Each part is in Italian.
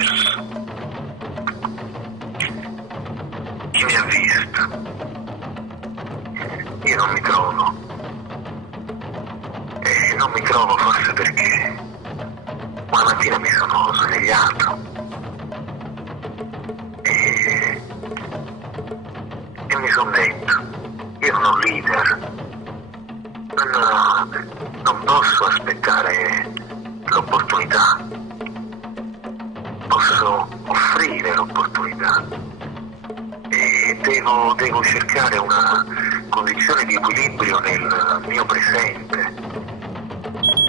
perso. Chi mi ha visto? Io non mi trovo. E non mi trovo forse perché una mattina mi sono svegliato e mi sono detto, io non ho leader, non posso aspettare l'opportunità, posso offrire l'opportunità e devo cercare una condizione di equilibrio nel mio presente.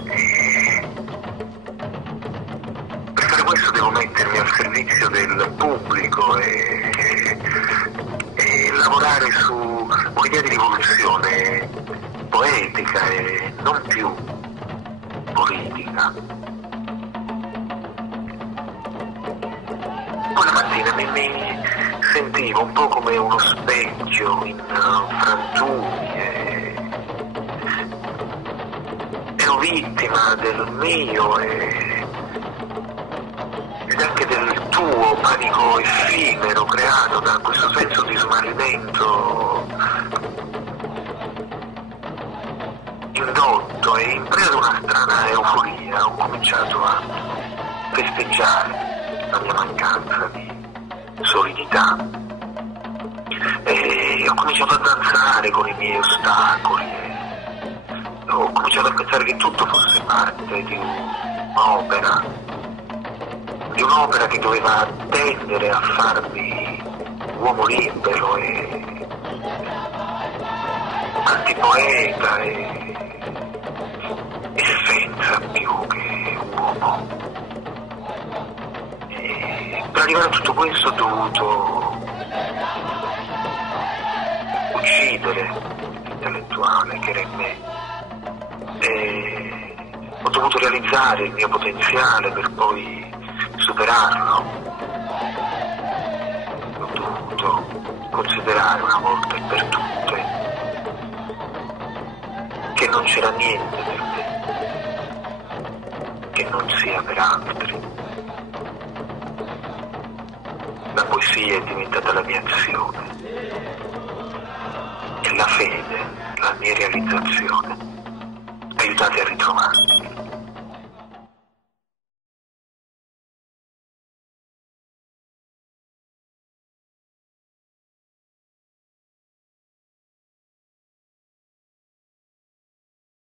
E per fare questo devo mettermi al servizio del pubblico e lavorare su un'idea di rivoluzione poetica e non più politica. Quella mattina mi sentivo un po' come uno specchio in frantumi ero vittima del mio ed anche del tuo panico effimero creato da questo senso di smarrimento indotto, e in preda ad una strana euforia ho cominciato a festeggiare la mia mancanza di solidità e ho cominciato a danzare con i miei ostacoli e ho cominciato a pensare che tutto fosse parte di un'opera che doveva tendere a farmi uomo libero e antipoeta e senza più che uomo. E per arrivare a tutto questo ho dovuto uccidere l'intellettuale che era in me e ho dovuto realizzare il mio potenziale per poi superarlo. Ho dovuto considerare una volta e per tutte che non c'era niente per me che non sia per altri. La poesia è diventata la mia azione e la fede la mia realizzazione. Aiutate a ritrovarmi.